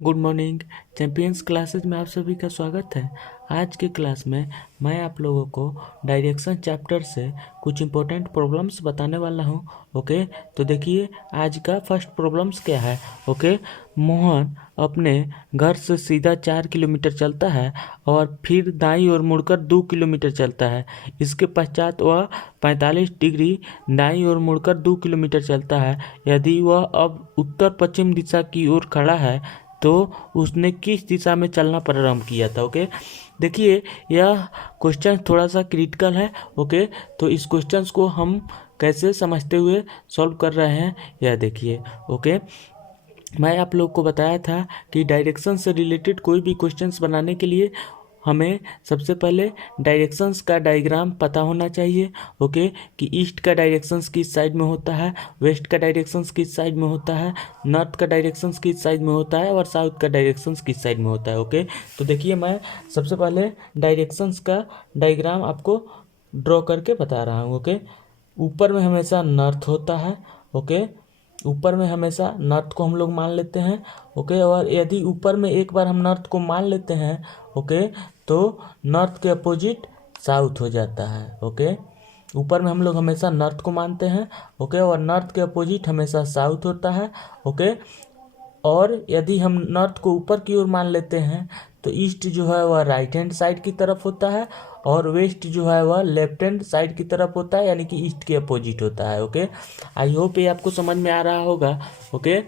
Good morning. Champions classes में आप सभी का स्वागत है। आज के क्लास में मैं आप लोगों को डायरेक्शन चैप्टर से कुछ इम्पोर्टेंट प्रॉब्लम्स बताने वाला हूं। ओके, तो देखिए आज का फर्स्ट प्रॉब्लम्स क्या है। ओके, मोहन अपने घर से सीधा 4 किलोमीटर चलता है और फिर दाईं ओर मुड़कर 2 किलोमीटर चलता है। इसके पश्चात वह 45 डिग्री दाईं ओर मुड़कर 2 किलोमीटर चलता है। यदि वह अब उत्तर पश्चिम दिशा की ओर खड़ा है तो उसने किस दिशा में चलना प्रारंभ किया था। ओके, देखिए यह क्वेश्चन थोड़ा सा क्रिटिकल है। ओके, तो इस क्वेश्चन को हम कैसे समझते हुए सॉल्व कर रहे हैं यह देखिए। ओके, मैं आप लोग को बताया था कि डायरेक्शन से रिलेटेड कोई भी क्वेश्चंस बनाने के लिए हमें सबसे पहले डायरेक्शंस का डायग्राम पता होना चाहिए। ओके, कि ईस्ट का डायरेक्शंस किस साइड में होता है, वेस्ट का डायरेक्शंस किस साइड में होता है, नॉर्थ का डायरेक्शंस किस साइड में होता है और साउथ का डायरेक्शंस किस साइड में होता है। ओके, तो देखिए मैं सबसे पहले डायरेक्शंस का डायग्राम आपको ड्रॉ करके बता रहा हूँ। ओके, ऊपर में हमेशा नॉर्थ होता है। ओके, ऊपर में हमेशा नॉर्थ को हम लोग मान लेते हैं। ओके, और यदि ऊपर में एक बार हम नॉर्थ को मान लेते हैं, ओके, तो नॉर्थ के अपोजिट साउथ हो जाता है। ओके, ऊपर में हम लोग हमेशा नॉर्थ को मानते हैं। ओके, और नॉर्थ के अपोजिट हमेशा साउथ होता है। ओके, और यदि हम नॉर्थ को ऊपर की ओर मान लेते हैं तो ईस्ट जो है वह राइट हैंड साइड की तरफ होता है और वेस्ट जो है वह लेफ्ट हैंड साइड की तरफ होता है, यानी कि ईस्ट के अपोजिट होता है। ओके, आई होप ये आपको समझ में आ रहा होगा। ओके,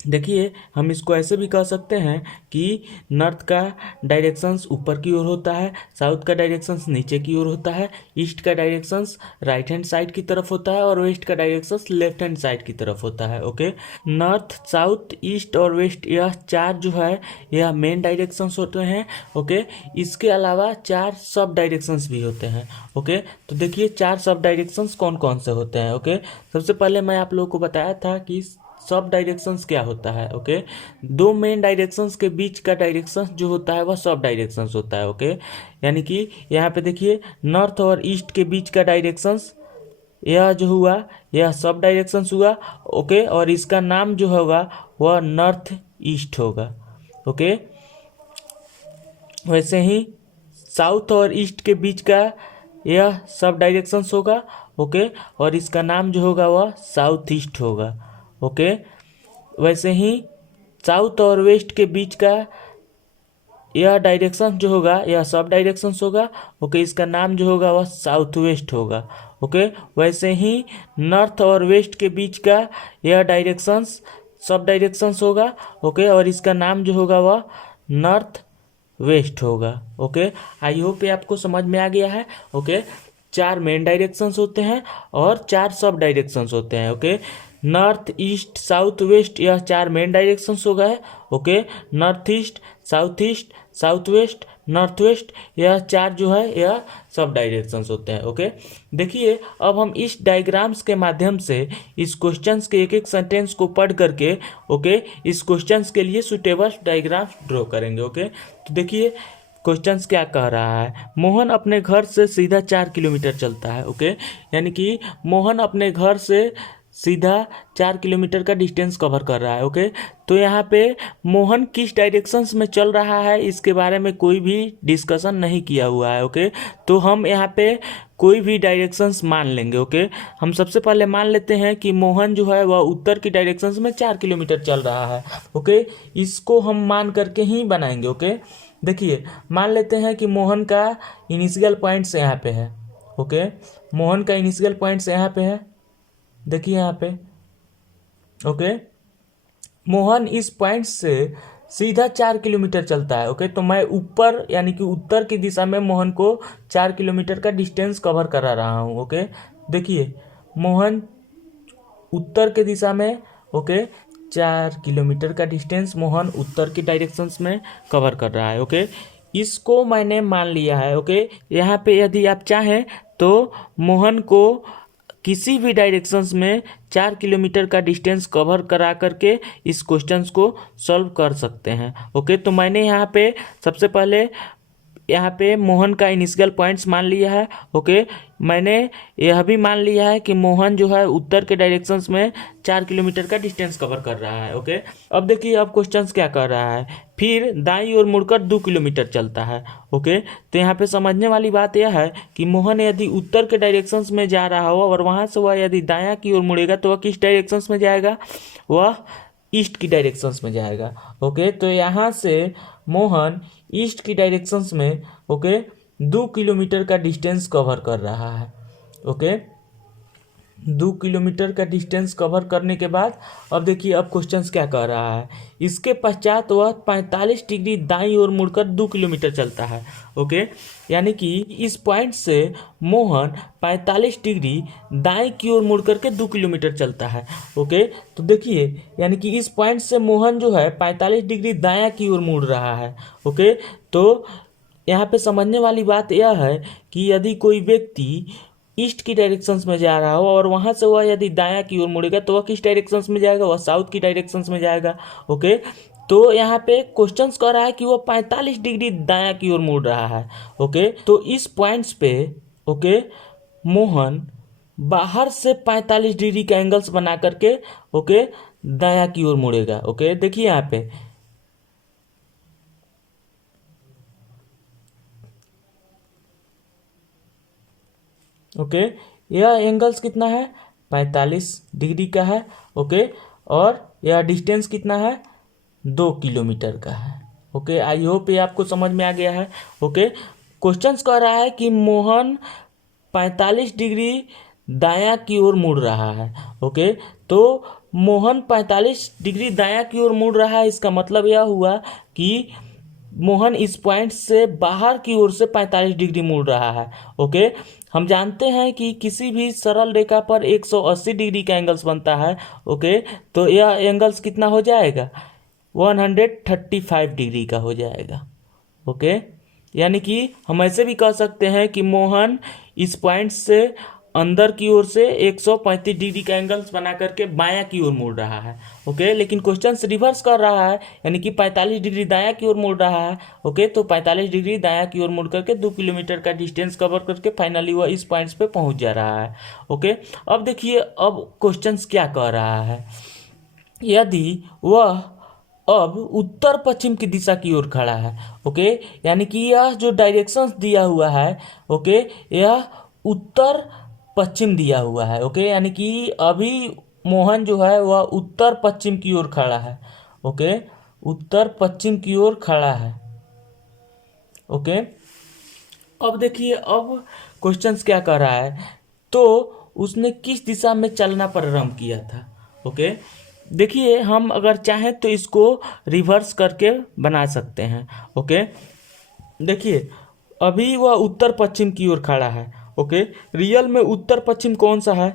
देखिए हम इसको ऐसे भी कह सकते हैं कि नॉर्थ का डायरेक्शंस ऊपर की ओर होता है, साउथ का डायरेक्शंस नीचे की ओर होता है, ईस्ट का डायरेक्शंस राइट हैंड साइड की तरफ होता है और वेस्ट का डायरेक्शंस लेफ्ट हैंड साइड की तरफ होता है। ओके, नॉर्थ, साउथ, ईस्ट और वेस्ट यह चार जो है यह मेन डायरेक्शंस होते हैं। ओके, इसके अलावा चार सब डायरेक्शंस भी होते हैं। ओके, तो देखिए चार सब डायरेक्शंस कौन कौन से होते हैं। ओके, सबसे पहले मैं आप लोगों को बताया था कि सब डायरेक्शंस क्या होता है। ओके, दो मेन डायरेक्शंस के बीच का डायरेक्शन जो होता है वह सब डायरेक्शंस होता है। ओके, यानी कि यहाँ पे देखिए नॉर्थ और ईस्ट के बीच का डायरेक्शंस यह जो हुआ यह सब डायरेक्शंस हुआ। ओके, और इसका नाम जो होगा वह नॉर्थ ईस्ट होगा। ओके, वैसे ही साउथ और ईस्ट के बीच का यह सब डायरेक्शंस होगा। ओके, और इसका नाम जो होगा वह साउथ ईस्ट होगा। ओके, वैसे ही साउथ और वेस्ट के बीच का यह डायरेक्शन जो होगा यह सब डायरेक्शंस होगा। ओके, इसका नाम जो होगा वह साउथ वेस्ट होगा। ओके, वैसे ही नॉर्थ और वेस्ट के बीच का यह डायरेक्शंस सब डायरेक्शंस होगा। ओके, और इसका नाम जो होगा वह नॉर्थ वेस्ट होगा। ओके, आई होप ये आपको समझ में आ गया है। ओके, चार मेन डायरेक्शंस होते हैं और चार सब डायरेक्शंस होते हैं। Okay, north, east, south, west यह चार मेन डायरेक्शंस हो गए। Okay, north east, south west, north west यह चार जो है यह सब डायरेक्शंस होते हैं। ओके, देखिए अब हम इस डायग्राम्स के माध्यम से इस क्वेश्चंस के एक एक सेंटेंस को पढ़ करके ओके इस क्वेश्चंस के लिए सुटेबल डायग्राम्स ड्रॉ करेंगे। ओके, तो देखिए क्वेश्चंस क्या कह रहा है। मोहन अपने घर से सीधा 4 किलोमीटर चलता है। ओके, यानी कि मोहन अपने घर से सीधा 4 किलोमीटर का डिस्टेंस कवर कर रहा है। ओके, तो यहाँ पे मोहन किस डायरेक्शंस में चल रहा है इसके बारे में कोई भी डिस्कशन नहीं किया हुआ है। ओके, तो हम यहाँ पे कोई भी डायरेक्शंस मान लेंगे। ओके, हम सबसे पहले मान लेते हैं कि मोहन जो है वह उत्तर की डायरेक्शंस में 4 किलोमीटर चल रहा है। ओके, इसको हम मान करके ही बनाएंगे। ओके, देखिए मान लेते हैं कि मोहन का इनिशियल पॉइंट्स यहाँ पे है। ओके, मोहन का इनिशियल पॉइंट्स यहाँ पे है, देखिए यहाँ पे। ओके, मोहन इस पॉइंट से सीधा 4 किलोमीटर चलता है। ओके, तो मैं ऊपर यानी कि उत्तर की दिशा में मोहन को 4 किलोमीटर का डिस्टेंस कवर करा रहा हूँ। ओके, देखिए मोहन उत्तर के दिशा में ओके 4 किलोमीटर का डिस्टेंस मोहन उत्तर की डायरेक्शंस में कवर कर रहा है। ओके, इसको मैंने मान लिया है। ओके, यहाँ पे यदि आप चाहें तो मोहन को किसी भी डायरेक्शंस में 4 किलोमीटर का डिस्टेंस कवर करा करके इस क्वेश्चंस को सॉल्व कर सकते हैं। ओके, तो मैंने यहाँ पे सबसे पहले यहाँ पे मोहन का इनिशियल पॉइंट्स मान लिया है। ओके, मैंने यह भी मान लिया है कि मोहन जो है उत्तर के डायरेक्शंस में 4 किलोमीटर का डिस्टेंस कवर कर रहा है। ओके, अब देखिए अब क्वेश्चंस क्या कर रहा है, फिर दाईं ओर मुड़कर 2 किलोमीटर चलता है। ओके, तो यहाँ पे समझने वाली बात यह है कि मोहन यदि उत्तर के डायरेक्शंस में जा रहा हो और वहाँ से वह यदि दायां की ओर मुड़ेगा तो वह किस डायरेक्शंस में जाएगा, वह ईस्ट की डायरेक्शंस में जाएगा। ओके, तो यहाँ से मोहन ईस्ट की डायरेक्शंस में 2 किलोमीटर का डिस्टेंस कवर कर रहा है। ओके, 2 किलोमीटर का डिस्टेंस कवर करने के बाद अब देखिए अब क्वेश्चंस क्या कह रहा है, इसके पश्चात वह 45 डिग्री दाईं ओर मुड़कर 2 किलोमीटर चलता है। ओके, यानी कि इस पॉइंट से मोहन 45 डिग्री दाईं की ओर मुड़ करके 2 किलोमीटर चलता है। ओके, तो देखिए यानी कि इस पॉइंट से मोहन जो है 45 डिग्री दायां की ओर मुड़ रहा है। ओके, तो यहाँ पे समझने वाली बात यह है कि यदि कोई व्यक्ति ईस्ट की डायरेक्शंस में जा रहा हो और वहां से वह यदि दायां की ओर मुड़ेगा तो वह किस डायरेक्शंस में जाएगा, वह साउथ की डायरेक्शंस में जाएगा। ओके, तो यहाँ पे क्वेश्चंस कह रहा है कि वह 45 डिग्री दायां की ओर मुड़ रहा है। ओके, तो इस पॉइंट्स पे ओके मोहन बाहर से 45 डिग्री का एंगल्स बना करके ओके दायां की ओर मुड़ेगा। ओके, देखिए यहाँ पे ओके यह एंगल्स कितना है, 45 डिग्री का है। ओके, और यह डिस्टेंस कितना है, 2 किलोमीटर का है। ओके, आई होप ये आपको समझ में आ गया है। ओके, क्वेश्चंस कह रहा है कि मोहन 45 डिग्री दायां की ओर मुड़ रहा है। ओके, तो मोहन 45 डिग्री दायां की ओर मुड़ रहा है, इसका मतलब यह हुआ कि मोहन इस पॉइंट से बाहर की ओर से 45 डिग्री मुड़ रहा है। ओके, हम जानते हैं कि किसी भी सरल रेखा पर 180 डिग्री का एंगल्स बनता है। ओके, तो यह एंगल्स कितना हो जाएगा, 135 डिग्री का हो जाएगा। ओके, यानी कि हम ऐसे भी कह सकते हैं कि मोहन इस पॉइंट से अंदर की ओर से 135 डिग्री का एंगल्स बना करके बायां की ओर मुड़ रहा है। ओके, लेकिन क्वेश्चन रिवर्स कर रहा है, यानी कि 45 डिग्री दायां की ओर मुड़ रहा है। ओके, तो 45 डिग्री दायां की ओर मुड़ करके 2 किलोमीटर का डिस्टेंस कवर करके फाइनली वह इस पॉइंट्स पे पहुंच जा रहा है। ओके, अब देखिए अब क्वेश्चन क्या कह रहा है, यदि वह अब उत्तर पश्चिम की दिशा की ओर खड़ा है। ओके, यानी कि यह जो डायरेक्शंस दिया हुआ है ओके यह उत्तर पश्चिम दिया हुआ है। ओके, यानी कि अभी मोहन जो है वह उत्तर पश्चिम की ओर खड़ा है। ओके, उत्तर पश्चिम की ओर खड़ा है। ओके, अब देखिए अब क्वेश्चंस क्या कर रहा है, तो उसने किस दिशा में चलना प्रारंभ किया था। ओके, देखिए हम अगर चाहें तो इसको रिवर्स करके बना सकते हैं। ओके, देखिए अभी वह उत्तर पश्चिम की ओर खड़ा है। ओके, रियल में उत्तर पश्चिम कौन सा है,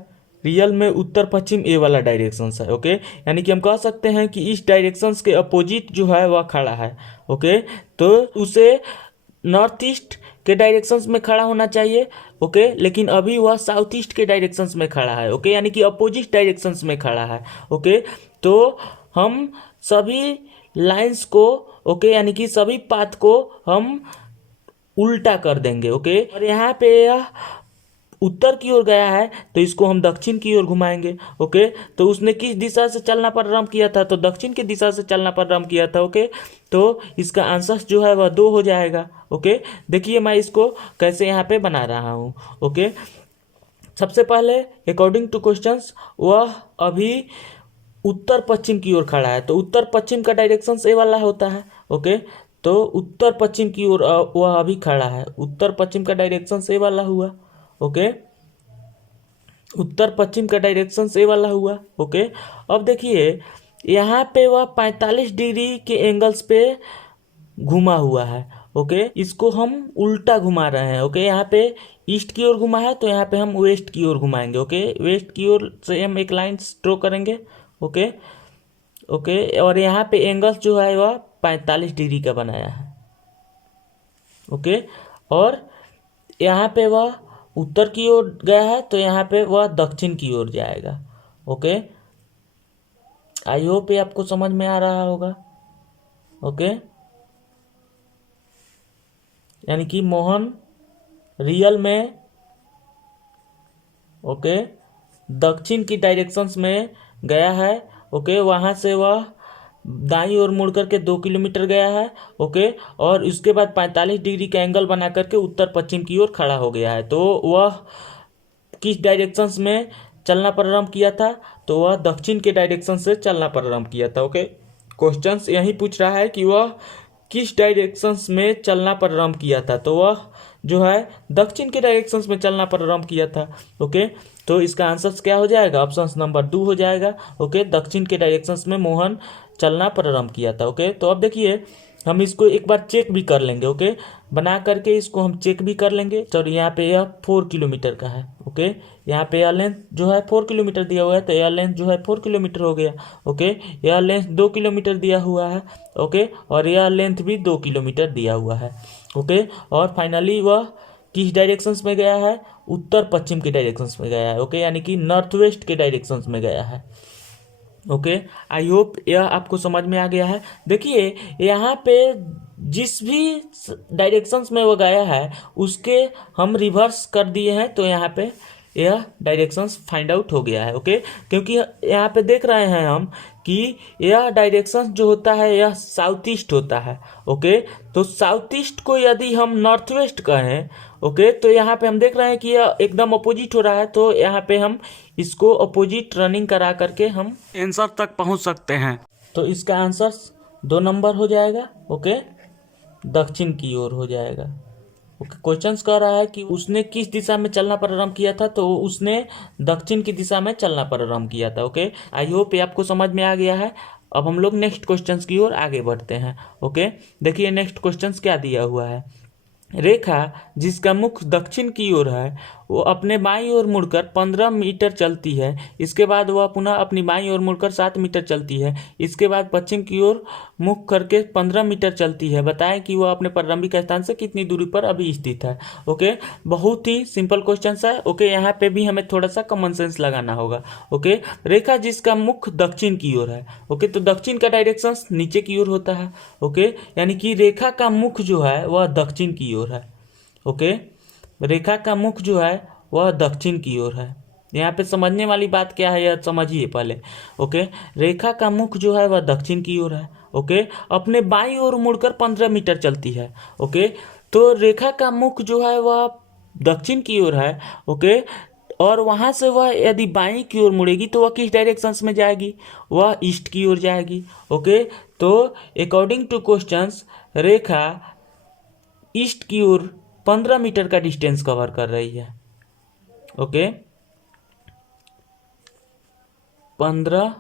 रियल में उत्तर पश्चिम ए वाला डायरेक्शन है। ओके, यानी कि हम कह सकते हैं कि इस डायरेक्शंस के अपोजिट जो है वह खड़ा है। ओके, तो उसे नॉर्थ ईस्ट के डायरेक्शंस में खड़ा होना चाहिए। ओके, लेकिन अभी वह साउथ ईस्ट के डायरेक्शंस में खड़ा है। ओके, यानी कि अपोजिट डायरेक्शंस में खड़ा है। ओके, तो हम सभी लाइंस को ओके यानी कि सभी पाथ को हम उल्टा कर देंगे। ओके, और यहाँ पे यह उत्तर की ओर गया है तो इसको हम दक्षिण की ओर घुमाएंगे। ओके, तो उसने किस दिशा से चलना प्रारंभ किया था, तो दक्षिण की दिशा से चलना प्रारंभ किया था। ओके, तो इसका आंसर जो है वह 2 हो जाएगा। ओके, देखिए मैं इसको कैसे यहाँ पे बना रहा हूँ। ओके, सबसे पहले अकॉर्डिंग टू क्वेश्चंस वह अभी उत्तर पश्चिम की ओर खड़ा है, तो उत्तर पश्चिम का डायरेक्शन ए वाला होता है। ओके, तो उत्तर पश्चिम की ओर वह अभी खड़ा है, उत्तर पश्चिम का डायरेक्शन ए वाला हुआ। ओके, उत्तर पश्चिम का डायरेक्शन ए वाला हुआ। ओके, अब देखिए यहाँ पे वह 45 डिग्री के एंगल्स पे घुमा हुआ है। ओके, इसको हम उल्टा घुमा रहे हैं। ओके, यहाँ पे ईस्ट की ओर घुमा है तो यहाँ पे हम वेस्ट की ओर घुमाएंगे। ओके, वेस्ट की ओर से हम एक लाइन ड्रॉ करेंगे। ओके, ओके, और यहाँ पे एंगल्स जो है वह 45 डिग्री का बनाया है। ओके, और यहाँ पे वह उत्तर की ओर गया है तो यहाँ पे वह दक्षिण की ओर जाएगा। ओके, आई होप ये आपको समझ में आ रहा होगा। ओके, यानी कि मोहन रियल में ओके दक्षिण की डायरेक्शंस में गया है। ओके वहाँ से वह दाईं ओर मुड़ करके 2 किलोमीटर गया है। ओके और उसके बाद 45 डिग्री का एंगल बना करके उत्तर पश्चिम की ओर खड़ा हो गया है। तो वह किस डायरेक्शंस में चलना प्रारंभ किया था? तो वह दक्षिण के डायरेक्शन से चलना प्रारंभ किया था। ओके क्वेश्चंस यही पूछ रहा है कि वह किस डायरेक्शंस में चलना प्रारंभ किया था। तो वह जो है दक्षिण के डायरेक्शंस में चलना प्रारंभ किया था। ओके तो इसका आंसर क्या हो जाएगा? ऑप्शन नंबर 2 हो जाएगा। ओके दक्षिण के डायरेक्शंस में मोहन चलना प्रारंभ किया था। ओके तो अब देखिए हम इसको एक बार चेक भी कर लेंगे। ओके बना करके इसको हम चेक भी कर लेंगे। चलो यहाँ पे यह 4 किलोमीटर का है। ओके यहाँ पे यह लेंथ जो है 4 किलोमीटर दिया हुआ है, तो यह लेंथ जो है 4 किलोमीटर हो गया। ओके यह लेंथ 2 किलोमीटर दिया हुआ है। ओके और यह लेंथ भी 2 किलोमीटर दिया हुआ है। ओके और फाइनली वह किस डायरेक्शंस में गया है? उत्तर पश्चिम के डायरेक्शंस में गया है। ओके यानी कि नॉर्थ वेस्ट के डायरेक्शंस में गया है। ओके आई होप यह आपको समझ में आ गया है। देखिए यहाँ पे जिस भी डायरेक्शंस में वो गया है उसके हम रिवर्स कर दिए हैं, तो यहाँ पे यह डायरेक्शंस फाइंड आउट हो गया है। ओके क्योंकि यहाँ पे देख रहे हैं हम कि यह डायरेक्शंस जो होता है यह साउथ ईस्ट होता है। ओके तो साउथ ईस्ट को यदि हम नॉर्थ वेस्ट कहें, ओके तो यहाँ पे हम देख रहे हैं कि यह एकदम अपोजिट हो रहा है, तो यहाँ पे हम इसको अपोजिट रनिंग करा करके हम आंसर तक पहुँच सकते हैं। तो इसका आंसर 2 नंबर हो जाएगा। ओके दक्षिण की ओर हो जाएगा। ओके क्वेश्चंस कह रहा है कि उसने किस दिशा में चलना प्रारंभ किया था, तो उसने दक्षिण की दिशा में चलना प्रारंभ किया था। ओके आई होप ये आपको समझ में आ गया है। अब हम लोग नेक्स्ट क्वेश्चंस की ओर आगे बढ़ते हैं। ओके देखिए नेक्स्ट क्वेश्चंस क्या दिया हुआ है। रेखा जिसका मुख दक्षिण की ओर है वो अपने बाईं ओर मुड़कर 15 मीटर चलती है। इसके बाद वह पुनः अपनी बाईं ओर मुड़कर 7 मीटर चलती है। इसके बाद पश्चिम की ओर मुख करके 15 मीटर चलती है। बताएं कि वह अपने प्रारंभिक स्थान से कितनी दूरी पर अभी स्थित है। ओके बहुत ही सिंपल क्वेश्चन है। ओके यहाँ पे भी हमें थोड़ा सा कॉमन सेंस लगाना होगा। ओके रेखा जिसका मुख दक्षिण की ओर है। ओके तो दक्षिण का डायरेक्शन नीचे की ओर होता है। ओके यानी कि रेखा का मुख जो है वह दक्षिण की ओर है। ओके रेखा का मुख जो है वह दक्षिण की ओर है। यहाँ पे समझने वाली बात क्या है यह समझिए पहले। ओके रेखा का मुख जो है वह दक्षिण की ओर है। ओके अपने बाईं ओर मुड़कर 15 मीटर चलती है। ओके तो रेखा का मुख जो है वह दक्षिण की ओर है। ओके और वहाँ से वह यदि बाईं की ओर मुड़ेगी तो वह किस डायरेक्शंस में जाएगी? वह ईस्ट की ओर जाएगी। ओके तो according to questions Rekha east की ओर 15 मीटर का डिस्टेंस कवर कर रही है। Okay 15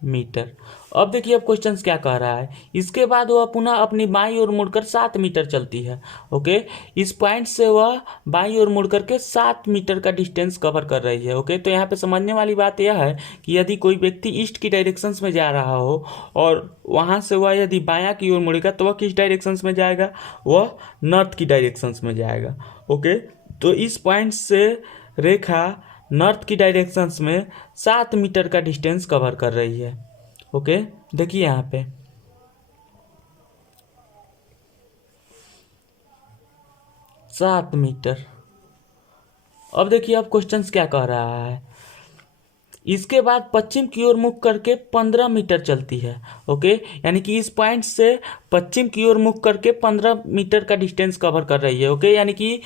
meter. अब देखिए अब क्वेश्चन क्या कह रहा है। इसके बाद वह पुनः अपनी बाईं ओर मुड़कर 7 मीटर चलती है। ओके इस पॉइंट से वह बाईं ओर मुड़ करके 7 मीटर का डिस्टेंस कवर कर रही है। ओके तो यहाँ पे समझने वाली बात यह है कि यदि कोई व्यक्ति ईस्ट की डायरेक्शंस में जा रहा हो और वहाँ से वह यदि बायां की ओर मुड़ेगा तो वह किस डायरेक्शंस में जाएगा? वह नॉर्थ की डायरेक्शंस में जाएगा। ओके तो इस पॉइंट से रेखा नॉर्थ की डायरेक्शंस में 7 मीटर का डिस्टेंस कवर कर रही है। ओके देखिए यहाँ पे 7 मीटर। अब देखिए अब क्वेश्चंस क्या कह रहा है। इसके बाद पश्चिम की ओर मुख करके 15 मीटर चलती है। ओके यानी कि इस पॉइंट से पश्चिम की ओर मुख करके 15 मीटर का डिस्टेंस कवर कर रही है। ओके यानी कि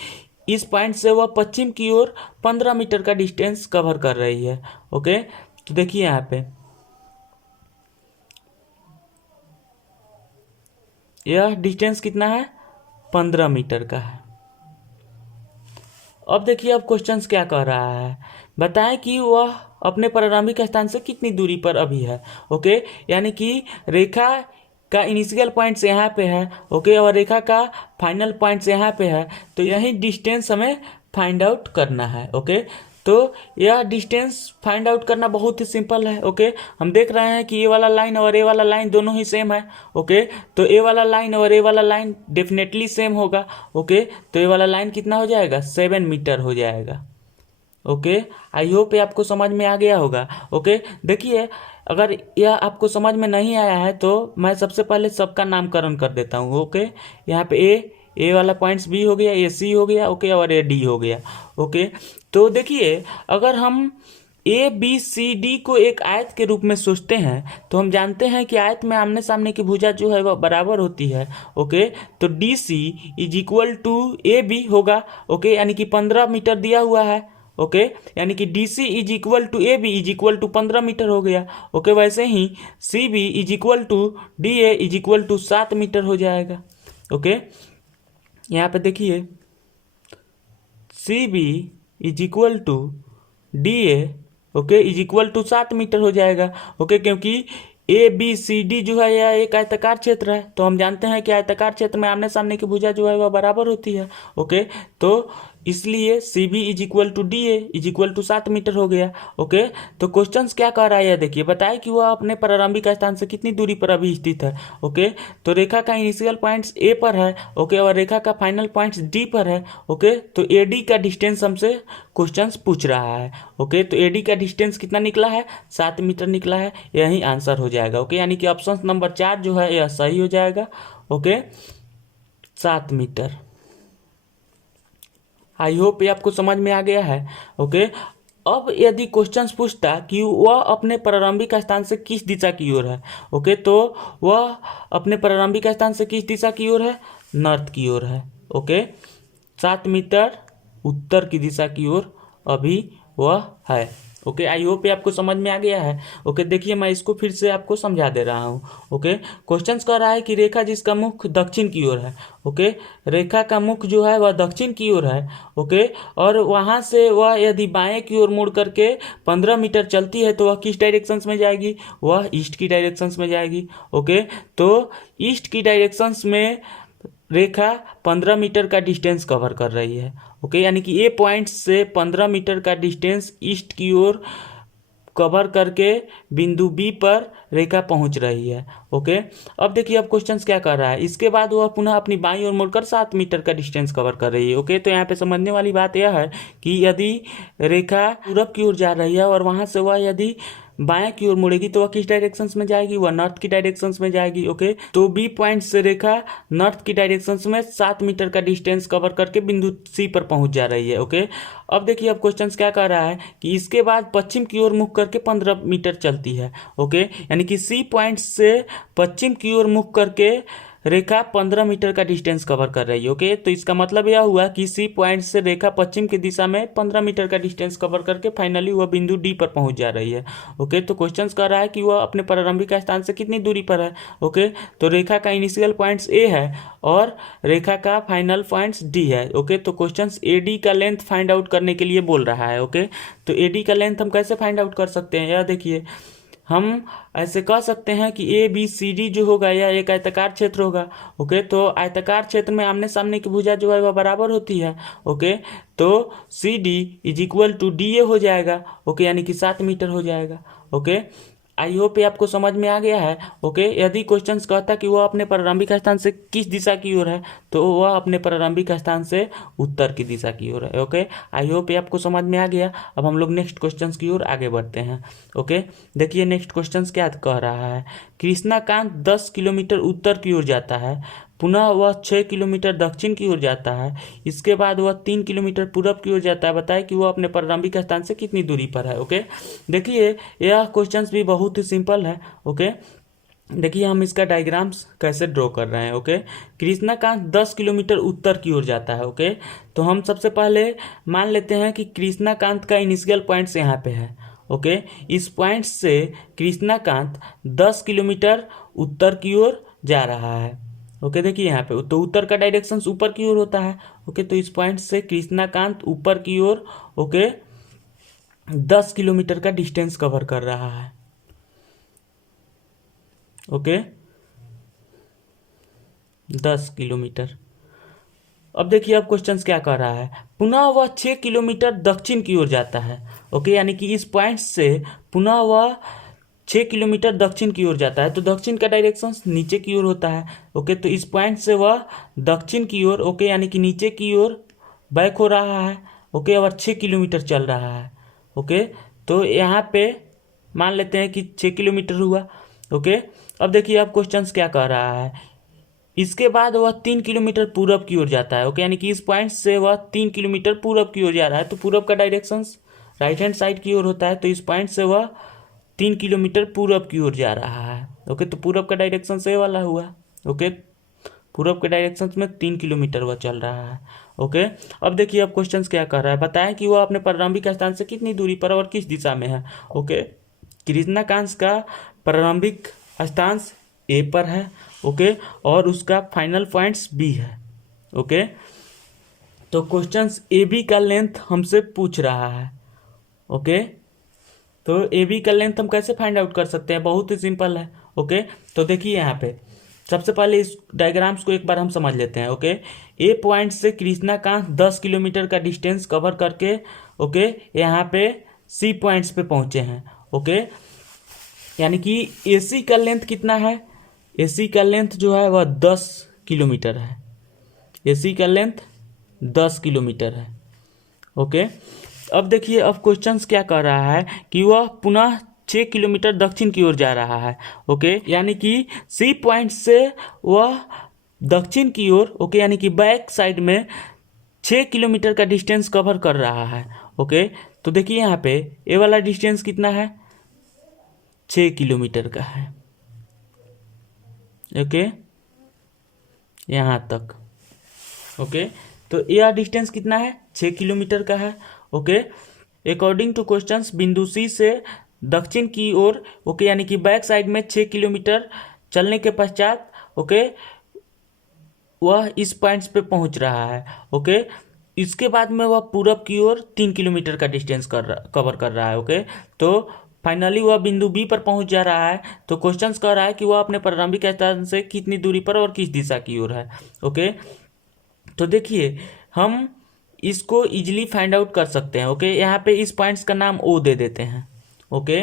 इस पॉइंट से वह पश्चिम की ओर 15 मीटर का डिस्टेंस कवर कर रही है। ओके तो देखिए यहाँ पे यह डिस्टेंस कितना है? 15 मीटर का है। अब देखिए अब क्वेश्चंस क्या कह रहा है। बताएं कि वह अपने प्रारंभिक स्थान से कितनी दूरी पर अभी है। ओके यानी कि रेखा का इनिशियल पॉइंट्स यहाँ पे है। ओके और रेखा का फाइनल पॉइंट्स यहाँ पे है, तो यही डिस्टेंस हमें फाइंड आउट करना है। ओके तो यह डिस्टेंस फाइंड आउट करना बहुत ही सिंपल है। ओके हम देख रहे हैं कि ये वाला लाइन और ये वाला लाइन दोनों ही सेम है। ओके तो ये वाला लाइन और ये वाला लाइन डेफिनेटली सेम होगा। ओके तो ये वाला लाइन कितना हो जाएगा? 7 मीटर हो जाएगा। ओके आई होप ये आपको समझ में आ गया होगा। ओके देखिए अगर यह आपको समझ में नहीं आया है तो मैं सबसे पहले सबका नामकरण कर देता हूँ। ओके यहाँ पे ए वाला पॉइंट्स बी हो गया, ये सी हो गया, ओके, और ये डी हो गया, ओके। तो देखिए अगर हम ए बी सी डी को एक आयत के रूप में सोचते हैं तो हम जानते हैं कि आयत में आमने सामने की भुजा जो है वह बराबर होती है, ओके। तो D C is equal to A B होगा, ओके, यानी कि 15 मीटर दिया हुआ है, ओके, यानी कि D C is equal to A B is equal to 15 metre हो गया, ओके। वैसे ही C B is equal to D A is equal to 7 metre हो जाएगा, ओके। यहाँ पे देखिए C B is equal to D A, okay, is equal to 7 metre हो जाएगा, ओके, क्योंकि ए बी सी डी जो है यह एक आयताकार क्षेत्र है, तो हम जानते हैं कि आयताकार क्षेत्र में आमने सामने की भुजा जो है वह बराबर होती है, ओके। तो इसलिए C B is equal to D A is equal to 7 metre हो गया, ओके। तो क्वेश्चन क्या कह रहा है यह देखिए, बताए कि वह अपने प्रारंभिक स्थान से कितनी दूरी पर अभी स्थित है, ओके। तो रेखा का इनिशियल पॉइंट्स ए पर है, ओके, और रेखा का फाइनल पॉइंट्स डी पर है, ओके। तो ए डी का डिस्टेंस हमसे क्वेश्चन पूछ रहा है, ओके। तो ए डी का डिस्टेंस कितना निकला है, 7 मीटर निकला है, यही आंसर हो जाएगा, ओके। यानी कि ऑप्शन नंबर 4 जो है यह सही हो जाएगा, ओके, 7 मीटर। आई होप ये आपको समझ में आ गया है, ओके। अब यदि क्वेश्चन पूछता कि वह अपने प्रारंभिक स्थान से किस दिशा की ओर है, ओके, तो वह अपने प्रारंभिक स्थान से किस दिशा की ओर है, नॉर्थ की ओर है, ओके। 7 मीटर उत्तर की दिशा की ओर अभी वह है, ओके। आई होप ये आपको समझ में आ गया है, ओके। देखिए मैं इसको फिर से आपको समझा दे रहा हूँ, ओके। क्वेश्चन कह रहा है कि रेखा जिसका मुख दक्षिण की ओर है, ओके, रेखा का मुख जो है वह दक्षिण की ओर है, ओके, और वहाँ से वह यदि बाएं की ओर मुड़ करके 15 मीटर चलती है तो वह किस डायरेक्शंस में जाएगी, वह ईस्ट की डायरेक्शंस में जाएगी, ओके। तो ईस्ट की डायरेक्शंस में रेखा 15 मीटर का डिस्टेंस कवर कर रही है, ओके, यानी कि ए पॉइंट से 15 मीटर का डिस्टेंस ईस्ट की ओर कवर करके बिंदु बी पर रेखा पहुंच रही है, ओके। अब देखिए अब क्वेश्चन क्या कर रहा है, इसके बाद वह पुनः अपनी बाईं ओर मुड़कर 7 मीटर का डिस्टेंस कवर कर रही है, ओके। तो यहाँ पे समझने वाली बात यह है कि यदि रेखा पूरब की ओर जा रही है और वहां से वह यदि बाएं की ओर मुड़ेगी तो वह किस डायरेक्शंस में जाएगी, वह नॉर्थ की डायरेक्शंस में जाएगी, ओके। तो बी पॉइंट से रेखा नॉर्थ की डायरेक्शंस में 7 मीटर का डिस्टेंस कवर करके बिंदु सी पर पहुंच जा रही है, ओके। अब देखिए अब क्वेश्चन क्या कह रहा है कि इसके बाद पश्चिम की ओर मुख करके 15 मीटर चलती है, ओके, यानी कि सी पॉइंट से पश्चिम की ओर मुख करके रेखा 15 मीटर का डिस्टेंस कवर कर रही है, ओके। तो इसका मतलब यह हुआ कि सी पॉइंट से रेखा पश्चिम की दिशा में 15 मीटर का डिस्टेंस कवर करके फाइनली वह बिंदु डी पर पहुंच जा रही है, ओके। तो क्वेश्चन कह रहा है कि वह अपने प्रारंभिक स्थान से कितनी दूरी पर है, ओके। तो रेखा का इनिशियल पॉइंट्स ए है और रेखा का फाइनल पॉइंट्स डी है, ओके। तो क्वेश्चन ए डी का लेंथ फाइंड आउट करने के लिए बोल रहा है, ओके। तो ए डी का लेंथ हम कैसे फाइंड आउट कर सकते हैं, यह देखिए हम ऐसे कह सकते हैं कि ए बी सी डी जो होगा यह एक आयताकार क्षेत्र होगा, ओके। तो आयताकार क्षेत्र में आमने सामने की भुजा जो है वह बराबर होती है, ओके। तो C D is equal to D A हो जाएगा, ओके, यानी कि 7 मीटर हो जाएगा, ओके। आई होप ये आपको समझ में आ गया है, ओके। यदि क्वेश्चन कहता कि वह अपने प्रारंभिक स्थान से किस दिशा की ओर है तो वह अपने प्रारंभिक स्थान से उत्तर की दिशा की ओर है, ओके। आई होप ये आपको समझ में आ गया। अब हम लोग नेक्स्ट क्वेश्चन की ओर आगे बढ़ते हैं, ओके। देखिए नेक्स्ट क्वेश्चन क्या कह रहा है, कृष्णाकांत 10 किलोमीटर उत्तर की ओर जाता है, पुनः वह 6 किलोमीटर दक्षिण की ओर जाता है, इसके बाद वह 3 किलोमीटर पूरब की ओर जाता है, बताए कि वह अपने प्रारंभिक स्थान से कितनी दूरी पर है, ओके। देखिए यह क्वेश्चन भी बहुत ही सिंपल है, ओके। देखिए हम इसका डायग्राम्स कैसे ड्रॉ कर रहे हैं, ओके। कृष्णाकांत 10 किलोमीटर उत्तर की ओर जाता है, ओके। तो हम सबसे पहले मान लेते हैं कि कृष्णाकांत का इनिशियल पॉइंट्स यहाँ पे है, ओके। इस पॉइंट से कृष्णाकांत 10 किलोमीटर उत्तर की ओर जा रहा है, ओके। देखिए यहाँ पे तो उत्तर का डायरेक्शन ऊपर की ओर होता है, ओके। तो इस पॉइंट से कृष्णाकांत ऊपर की ओर, ओके, 10 किलोमीटर का डिस्टेंस कवर कर रहा है, ओके, 10 किलोमीटर। अब देखिए अब क्वेश्चन क्या कर रहा है, पुनः वह 6 किलोमीटर दक्षिण की ओर जाता है, ओके, यानी कि इस पॉइंट से पुनः वह 6 किलोमीटर दक्षिण की ओर जाता है। तो दक्षिण का डायरेक्शन नीचे की ओर होता है, ओके। तो इस पॉइंट से वह दक्षिण की ओर, ओके, यानी कि नीचे की ओर बैक हो रहा है, ओके, और 6 किलोमीटर चल रहा है, ओके। तो यहाँ पे मान लेते हैं कि 6 किलोमीटर हुआ, ओके। अब देखिए अब क्वेश्चन क्या कह रहा है, इसके बाद वह 3 किलोमीटर पूरब की ओर जाता है। ओके, यानी कि इस पॉइंट से वह 3 किलोमीटर पूरब की ओर जा रहा है, तो पूरब का डायरेक्शन राइट हैंड साइड की ओर होता है, तो इस पॉइंट से वह 3 किलोमीटर पूरब की ओर जा रहा है। ओके, तो पूरब का डायरेक्शन से वाला हुआ। ओके, पूरब के डायरेक्शन में 3 किलोमीटर वह चल रहा है। ओके, अब देखिए अब क्वेश्चन क्या कर रहा है, बताएं कि वह अपने प्रारंभिक स्थान से कितनी दूरी पर और किस दिशा में है। ओके, कृष्णाकांत का प्रारंभिक स्थान ए पर है। ओके, और उसका फाइनल पॉइंट्स बी है। ओके, तो क्वेश्चन ए बी का लेंथ हमसे पूछ रहा है। ओके, तो ए बी का लेंथ हम कैसे फाइंड आउट कर सकते हैं, बहुत ही सिंपल है। ओके, तो देखिए यहाँ पे सबसे पहले इस डायग्राम्स को एक बार हम समझ लेते हैं। ओके, ए पॉइंट से कृष्णाकांत 10 किलोमीटर का डिस्टेंस कवर करके ओके यहाँ पे सी पॉइंट्स पे पहुंचे हैं। ओके, यानी कि ए सी का लेंथ कितना है, ए सी का लेंथ जो है वह 10 किलोमीटर है। ए सी का लेंथ 10 किलोमीटर है। ओके, अब देखिए अब क्वेश्चंस क्या कर रहा है कि वह पुनः 6 किलोमीटर दक्षिण की ओर जा रहा है। ओके, यानी कि सी पॉइंट से वह दक्षिण की ओर ओके यानी कि बैक साइड में 6 किलोमीटर का डिस्टेंस कवर कर रहा है। ओके, तो देखिए यहाँ पे ए वाला डिस्टेंस कितना है, 6 किलोमीटर का है। ओके, यहाँ तक। ओके, तो ए डिस्टेंस कितना है, 6 किलोमीटर का है। ओके, अकॉर्डिंग टू क्वेश्चंस बिंदु सी से दक्षिण की ओर ओके यानी कि बैक साइड में 6 किलोमीटर चलने के पश्चात ओके वह इस पॉइंट्स पे पहुंच रहा है। ओके, इसके बाद में वह पूरब की ओर 3 किलोमीटर का डिस्टेंस कवर कर रहा है। ओके, तो फाइनली वह बिंदु बी पर पहुंच जा रहा है। तो क्वेश्चंस कह रहा है कि वह अपने प्रारंभिक स्थान से कितनी दूरी पर और किस दिशा की ओर है। ओके, तो देखिए हम इसको इजीली फाइंड आउट कर सकते हैं। ओके, यहाँ पे इस पॉइंट्स का नाम ओ दे देते हैं। ओके,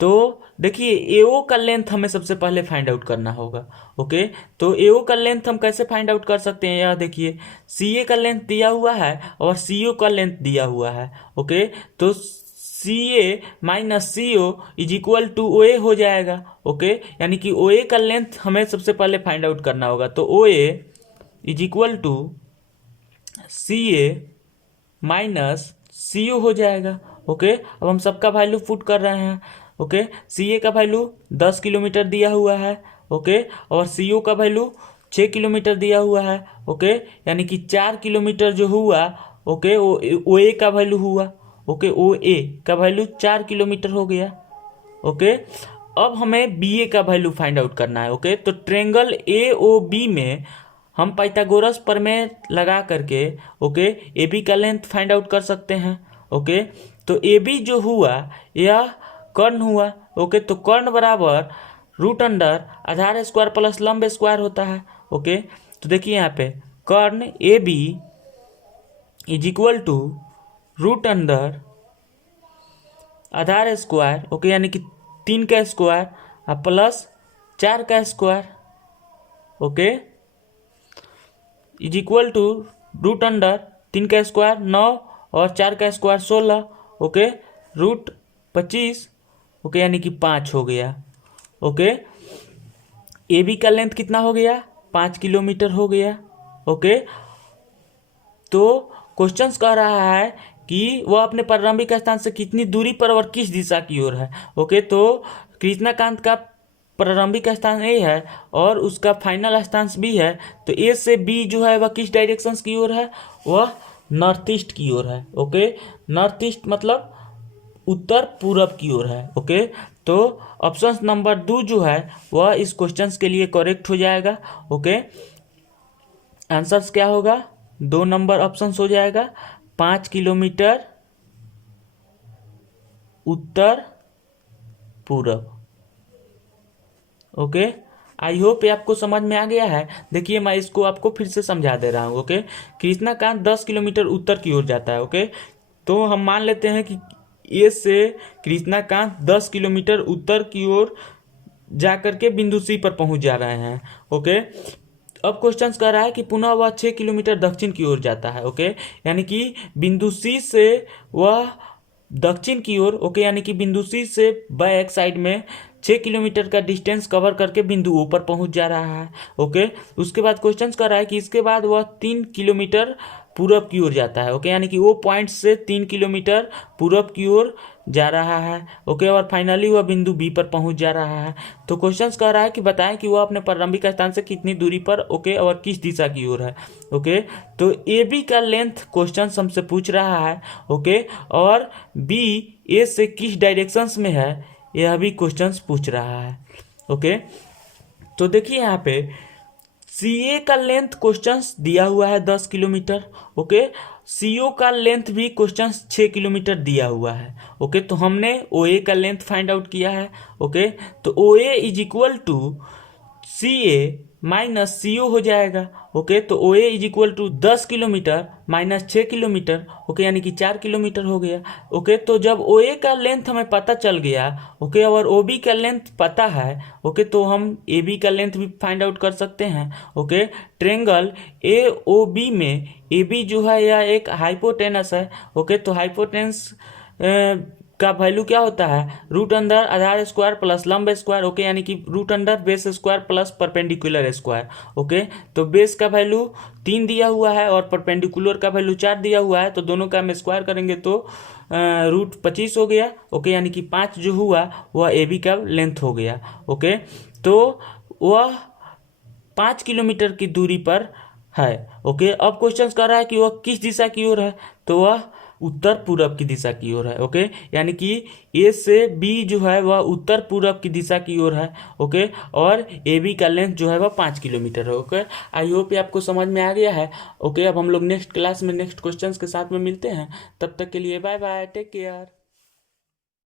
तो देखिए एओ का लेंथ हमें सबसे पहले फाइंड आउट करना होगा। ओके, तो एओ का लेंथ हम कैसे फाइंड आउट कर सकते हैं, यह देखिए सी ए का लेंथ दिया हुआ है और सी ओ का लेंथ दिया हुआ है। ओके, तो C A minus C O is equal to O A हो जाएगा। ओके, यानी कि ओ ए का लेंथ हमें सबसे पहले फाइंड आउट करना होगा, तो O A is equal to C A minus C O हो जाएगा। ओके, अब हम सबका वैल्यू पुट कर रहे हैं। ओके, सी ए का वैल्यू 10 किलोमीटर दिया हुआ है। ओके, और सी ओ का वैल्यू 6 किलोमीटर दिया हुआ है। ओके, यानी कि 4 किलोमीटर जो हुआ ओके ओ ए का वैल्यू हुआ। ओके, ओ ए का वैल्यू 4 किलोमीटर हो गया। ओके, अब हमें बी ए का वैल्यू फाइंड आउट करना है। ओके, तो ट्रेंगल ए ओ बी में हम पाइथागोरस प्रमेय लगा करके ओके ए बी का लेंथ फाइंड आउट कर सकते हैं। ओके, तो ए बी जो हुआ यह कर्ण हुआ। ओके, तो कर्ण बराबर रूट अंडर आधार स्क्वायर प्लस लंब स्क्वायर होता है। ओके, तो देखिए यहाँ पे कर्ण A B is equal to root under आधार स्क्वायर ओके यानी कि 3 का स्क्वायर और प्लस 4 का square okay is equal to root under 3 का स्क्वायर 9 और 4 का स्क्वायर 16 ओके रूट 25 ओके यानी कि 5 हो गया। ओके, ए बी का लेंथ कितना हो गया, 5 किलोमीटर हो गया। ओके, तो क्वेश्चंस कह रहा है कि वह अपने प्रारंभिक स्थान से कितनी दूरी पर और किस दिशा की ओर है। ओके, तो कृष्णाकांत का प्रारंभिक स्थान ए है और उसका फाइनल स्थान बी है, तो ए से बी जो है वह किस डायरेक्शन की ओर है, वह नॉर्थ ईस्ट की ओर है। ओके, नॉर्थ ईस्ट मतलब उत्तर पूरब की ओर है। ओके, तो ऑप्शन नंबर 2 जो है वह इस क्वेश्चन के लिए करेक्ट हो जाएगा। ओके, आंसर्स क्या होगा, 2 नंबर ऑप्शन हो जाएगा, 5 किलोमीटर उत्तर पूरब। ओके, आई होप ये आपको समझ में आ गया है। देखिए मैं इसको आपको फिर से समझा दे रहा हूँ। ओके, कृष्णाकांत 10 किलोमीटर उत्तर की ओर जाता है। ओके, तो हम मान लेते हैं कि ए से कृष्णाकांत 10 किलोमीटर उत्तर की ओर जाकर के बिंदु सी पर पहुंच जा रहे हैं। ओके, अब क्वेश्चन कह रहा है कि पुनः वह 6 किलोमीटर दक्षिण की ओर जाता है। ओके, यानी कि बिंदु सी से वह दक्षिण की ओर ओके यानी कि बिंदु सी से बैक साइड में 6 किलोमीटर का डिस्टेंस कवर करके बिंदु ओ पर पहुंच जा रहा है। ओके, उसके बाद क्वेश्चन कर रहा है कि इसके बाद वह 3 किलोमीटर पूरब की ओर जाता है। ओके, यानी कि वो पॉइंट से 3 किलोमीटर पूरब की ओर जा रहा है। ओके, और फाइनली वह बिंदु बी पर पहुंच जा रहा है। तो क्वेश्चंस कह रहा है कि बताएं कि वह अपने प्रारंभिक स्थान से कितनी दूरी पर ओके और किस दिशा की ओर है। ओके, तो ए बी का लेंथ क्वेश्चन हमसे पूछ रहा है। ओके, और बी ए से किस डायरेक्शंस में है यह भी क्वेश्चंस पूछ रहा है। ओके, तो देखिए यहाँ पे सी ए का लेंथ क्वेश्चंस दिया हुआ है 10 किलोमीटर। ओके, सी ओ का लेंथ भी क्वेश्चंस 6 किलोमीटर दिया हुआ है। ओके, तो हमने ओ ए का लेंथ फाइंड आउट किया है। ओके, तो O A is equal to C A minus C O हो जाएगा। ओके, तो O A is equal to 10 kilometre minus 6 kilometre. Okay, यानी कि 4 किलोमीटर हो गया। ओके, तो जब ओ ए का लेंथ हमें पता चल गया, ओके, और ओ बी का लेंथ पता है, ओके, तो हम ए बी का लेंथ भी फाइंड आउट कर सकते हैं। Okay, triangle A O B में ए बी जो है यह एक हाइपोटेनस है। ओके, तो हाइपोटेनस का वैल्यू क्या होता है, रूट अंडर आधार स्क्वायर प्लस लंब स्क्वायर। ओके, यानी कि root under base square plus perpendicular square. Okay, तो बेस का वैल्यू 3 दिया हुआ है और परपेंडिकुलर का वैल्यू 4 दिया हुआ है, तो दोनों का हम स्क्वायर करेंगे तो रूट 25 हो गया। ओके, यानी कि 5 जो हुआ वह ए बी का लेंथ हो गया। ओके, तो वह 5 किलोमीटर की दूरी पर है। ओके, अब क्वेश्चन कर रहा है कि वह किस दिशा की ओर है, तो वह उत्तर पूरब की दिशा की ओर है। ओके, यानी कि ए से बी जो है वह उत्तर पूरब की दिशा की ओर है। ओके, और ए बी का लेंथ जो है वह 5 किलोमीटर है। ओके, आई होप ये आपको समझ में आ गया है। ओके, अब हम लोग नेक्स्ट क्लास में नेक्स्ट क्वेश्चंस के साथ में मिलते हैं। तब तक के लिए बाय बाय, टेक केयर।